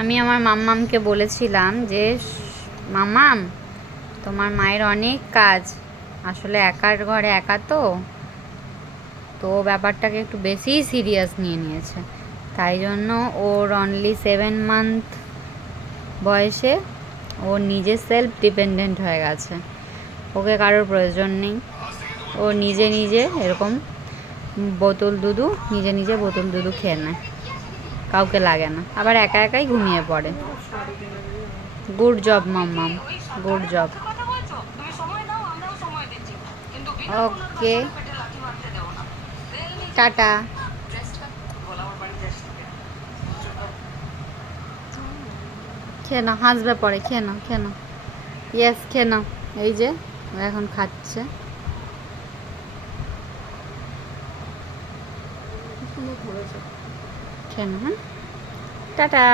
আমি আমার মাম্মামকে বলেছিলাম যে মাম্মাম তোমার মায়ের অনেক কাজ, আসলে একার ঘরে একা তো ব্যাপারটাকে একটু বেশিই সিরিয়াস নিয়ে নিয়েছে। তাই জন্য ওর অনলি 7 মান্থ বয়সে ও নিজে সেলফ ডিপেন্ডেন্ট হয়ে গেছে। ওকে কারোর প্রয়োজন নেই। ও নিজে নিজে এরকম নিজে নিজে বোতল দুধু খেয়ে নেয়, কাউকে লাগে না। আবার একা একাই ঘুমিয়ে পড়ে। গুড জব মাম্মাম, গুড জব। ওকে, টাটা। খেয়ে নাও, হাসবে পরে। খেয়ে নাও, খেয়ে নাও। ইয়েস, খেয়ে নাও। এই যে এখন খাচ্ছে। খেয়ে নাও। হ্যাঁ, টাটা।